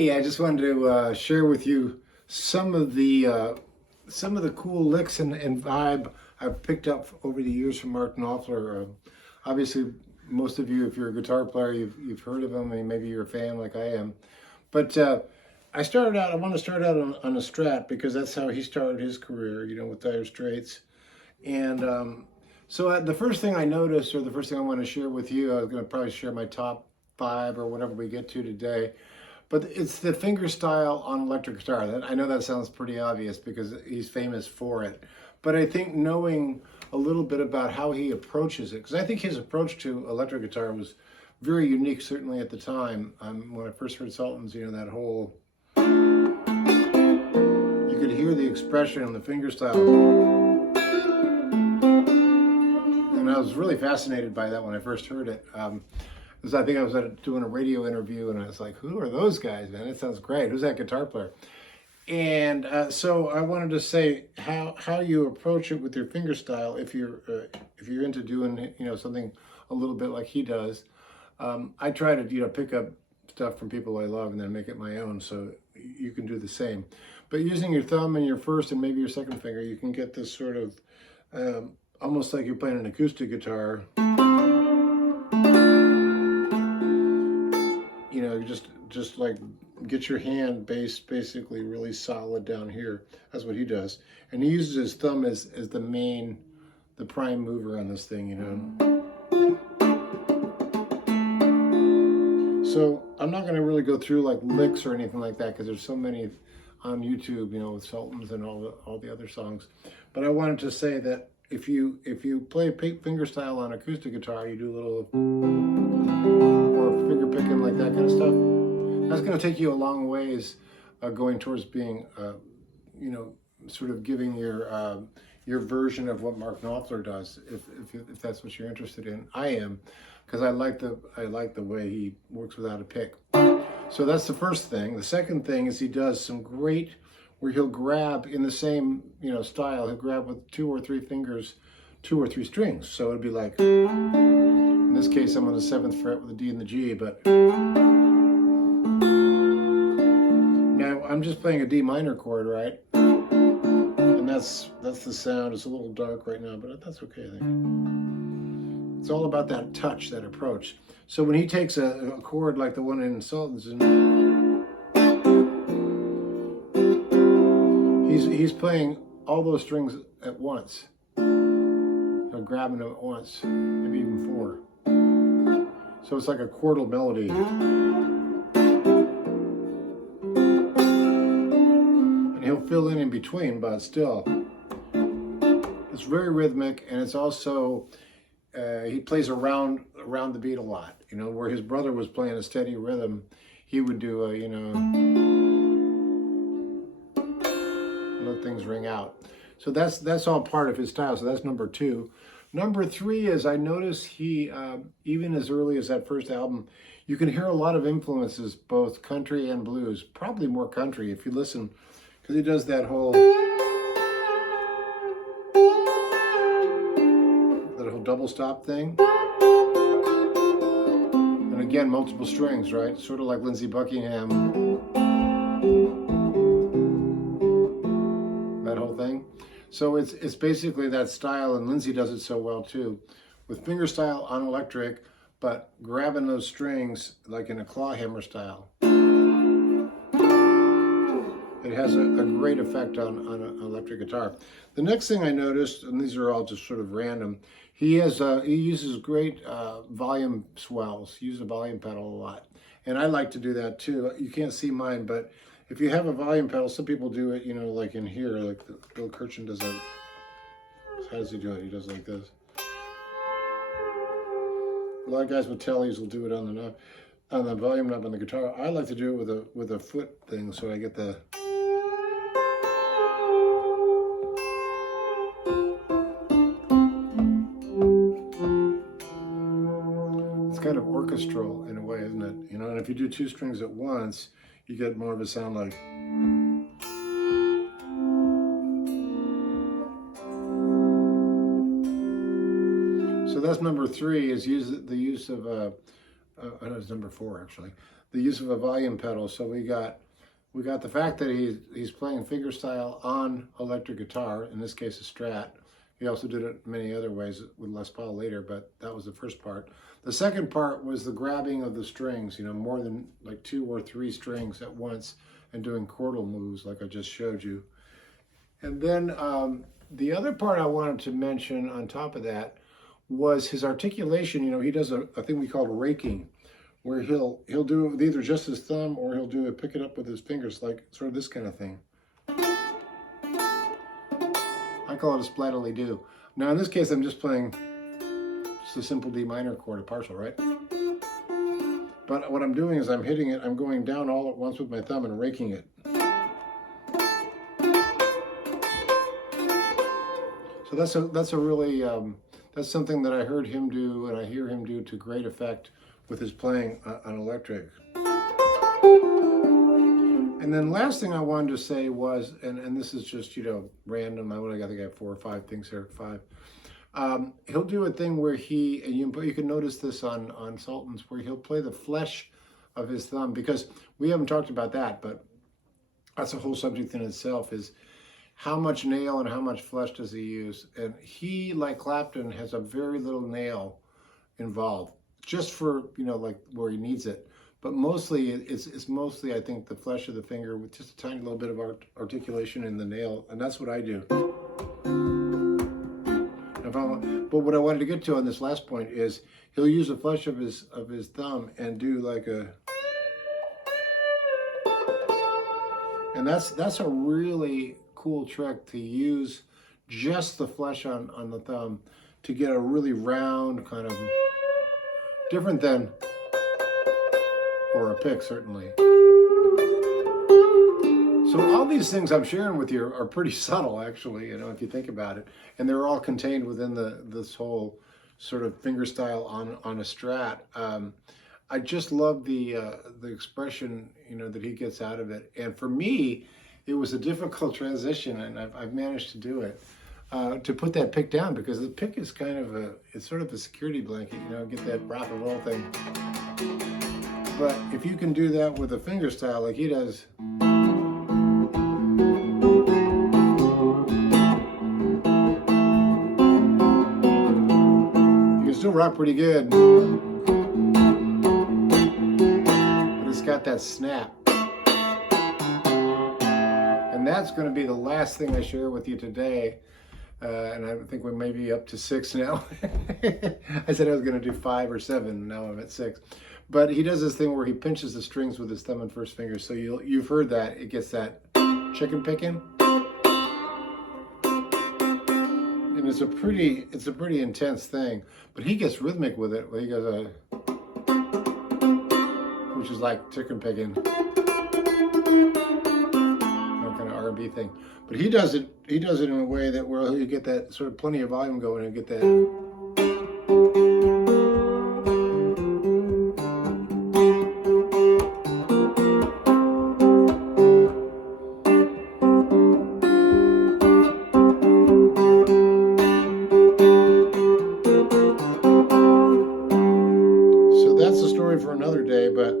Hey, I just wanted to share with you some of the cool licks and vibe I've picked up over the years from Mark Knopfler. Obviously, most of you, if you're a guitar player, you've heard of him, and maybe you're a fan like I am. But I want to start out on a Strat because that's how he started his career, you know, with Dire Straits. And the first thing I noticed, or the first thing I want to share with you, I was going to probably share my top 5 or whatever we get to today. But it's the fingerstyle on electric guitar. I know that sounds pretty obvious because he's famous for it. But I think knowing a little bit about how he approaches it, because I think his approach to electric guitar was very unique, certainly at the time. When I first heard Sultan's, you know, that whole, you could hear the expression in the fingerstyle. And I was really fascinated by that when I first heard it. Because I think I was doing a radio interview and I was like, who are those guys, man? It sounds great. Who's that guitar player? And so I wanted to say how you approach it with your fingerstyle if you're into doing, you know, something a little bit like he does. I try to, you know, pick up stuff from people I love and then make it my own, so you can do the same. But using your thumb and your first and maybe your second finger, you can get this sort of almost like you're playing an acoustic guitar. You know, just like get your hand basically really solid down here. That's what he does. And he uses his thumb as the prime mover on this thing, you know. So I'm not going to really go through like licks or anything like that because there's so many on YouTube, you know, with Sultans and all the other songs. But I wanted to say that if you play fingerstyle on acoustic guitar, you do a little or finger picking like that kind of stuff. That's going to take you a long ways going towards being, you know, sort of giving your version of what Mark Knopfler does, if that's what you're interested in. I am, because I like the way he works without a pick. So that's the first thing. The second thing is he does some great, where he'll grab in the same, you know, style. He'll grab with 2 or 3 fingers, 2 or 3 strings. So it'd be like, in this case, I'm on the 7th fret with the D and the G, but now I'm just playing a D minor chord, right? And that's the sound. It's a little dark right now, but that's okay, I think. It's all about that touch, that approach. So when he takes a chord like the one in Sultan's, he's playing all those strings at once. He'll grab them at once, maybe even 4. So it's like a chordal melody. And he'll fill in between, but still, it's very rhythmic, and it's also, he plays around the beat a lot. You know, where his brother was playing a steady rhythm, he would do a, you know, let things ring out. So that's all part of his style. So that's number 2. Number 3 is I notice he, even as early as that first album, you can hear a lot of influences, both country and blues. Probably more country if you listen, because he does that whole double stop thing. And again, multiple strings, right? Sort of like Lindsey Buckingham. That whole thing. So it's basically that style, and Lindsey does it so well too, with fingerstyle on electric, but grabbing those strings like in a claw hammer style. It has a great effect on an electric guitar. The next thing I noticed, and these are all just sort of random, he uses great volume swells. He uses a volume pedal a lot, and I like to do that too. You can't see mine, but if you have a volume pedal, some people do it, you know, like in here, like Bill Kirchen does that. How does he do it? He does like this. A lot of guys with tellies will do it on the volume knob on the guitar. I like to do it with a foot thing, so I get the. It's kind of orchestral in a way, isn't it? You know, and if you do 2 strings at once, you get more of a sound like. So that's number 3, is the use of, it was number 4 actually, the use of a volume pedal. So we got the fact that he's playing fingerstyle on electric guitar, in this case a Strat. He also did it many other ways with Les Paul later, but that was the first part. The second part was the grabbing of the strings, you know, more than like 2 or 3 strings at once, and doing chordal moves like I just showed you. And then the other part I wanted to mention on top of that was his articulation. You know, he does a thing we call raking, where he'll do it with either just his thumb, or he'll do it, pick it up with his fingers, like sort of this kind of thing. I call it a splatterly do. Now in this case, I'm just playing just a simple D minor chord, a partial, right? But what I'm doing is I'm hitting it, I'm going down all at once with my thumb and raking it. So that's a really, that's something that I heard him do, and I hear him do to great effect with his playing on electric. And then last thing I wanted to say was, and this is just, you know, random, I think I have 4 or 5 things here, 5. He'll do a thing where you can notice this on Sultans, where he'll play the flesh of his thumb, because we haven't talked about that, but that's a whole subject in itself, is how much nail and how much flesh does he use. And he, like Clapton, has a very little nail involved, just for, you know, like where he needs it. But mostly, it's mostly, I think, the flesh of the finger with just a tiny little bit of articulation in the nail, and that's what I do. But what I wanted to get to on this last point is he'll use the flesh of his thumb and do like a, and that's a really cool trick, to use just the flesh on the thumb to get a really round kind of, different than, or a pick certainly. So all these things I'm sharing with you are pretty subtle, actually, you know, if you think about it, and they're all contained within this whole sort of fingerstyle on a Strat. I just love the expression, you know, that he gets out of it, and for me, it was a difficult transition, and I've managed to do it, to put that pick down, because the pick is kind of it's sort of a security blanket, you know, get that rock and roll thing. But if you can do that with a fingerstyle like he does, you can still rock pretty good, but it's got that snap. And that's going to be the last thing I share with you today. And I think we may be up to 6 now. I said I was going to do 5 or 7. Now I'm at 6. But he does this thing where he pinches the strings with his thumb and first finger. So you've heard that. It gets that chicken picking. And it's a pretty intense thing. But he gets rhythmic with it. He goes which is like chicken picking. R&B thing, but he does it in a way that where you get that sort of plenty of volume going and get that. So that's the story for another day, but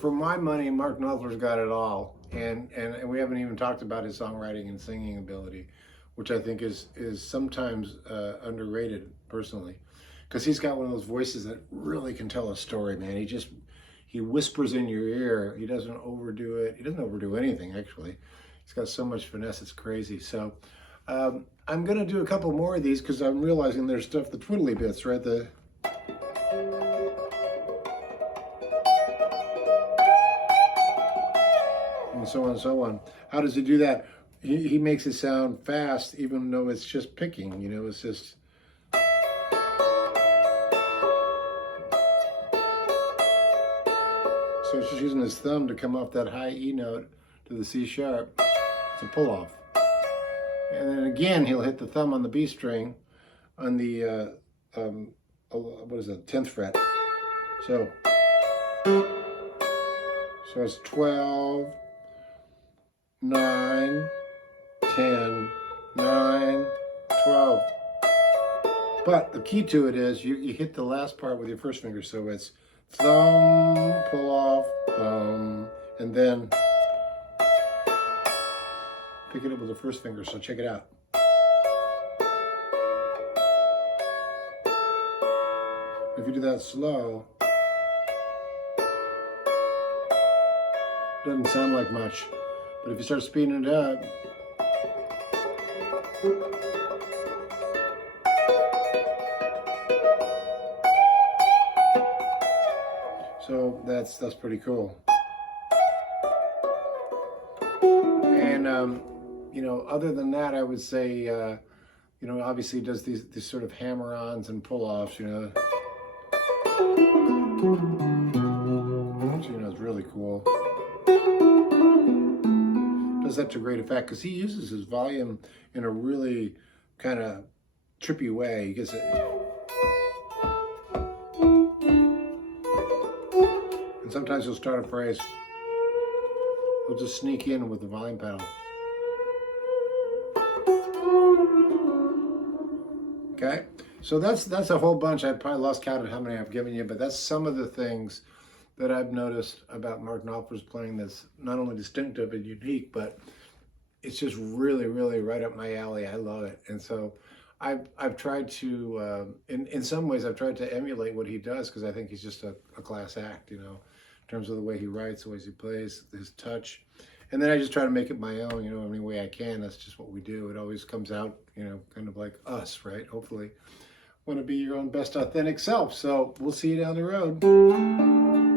for my money, Mark Knopfler's got it all, and we haven't even talked about his songwriting and singing ability, which I think is sometimes underrated personally, because he's got one of those voices that really can tell a story, man. He whispers in your ear. He doesn't overdo it. He doesn't overdo anything, actually. He's got so much finesse, it's crazy. So I'm gonna do a couple more of these, because I'm realizing there's stuff, the twiddly bits, right? And so on and so on. How does he do that? He makes it sound fast, even though it's just picking, you know, it's just. So it's just using his thumb to come off that high E note to the C sharp. It's a pull off. And then again, he'll hit the thumb on the B string on the, what is it, 10th fret. So it's 12, 9, 10, 9, 12. But the key to it is you hit the last part with your first finger, so it's thumb, pull off, thumb, and then pick it up with the first finger. So check it out. If you do that slow, doesn't sound like much, but if you start speeding it up, so that's pretty cool. And you know, other than that, I would say you know, obviously he does these sort of hammer-ons and pull-offs, you know. Which, you know, is really cool. Does that to great effect because he uses his volume in a really kind of trippy way. He gets it. And sometimes he'll start a phrase. He'll just sneak in with the volume pedal. Okay, so that's a whole bunch. I probably lost count of how many I've given you, but that's some of the things that I've noticed about Mark Knopfler's playing that's not only distinctive and unique, but it's just really, really right up my alley. I love it. And so I've tried to, in some ways, I've tried to emulate what he does because I think he's just a class act, you know, in terms of the way he writes, the ways he plays, his touch. And then I just try to make it my own, you know, any way I can. That's just what we do. It always comes out, you know, kind of like us, right? Hopefully, want to be your own best authentic self. So we'll see you down the road.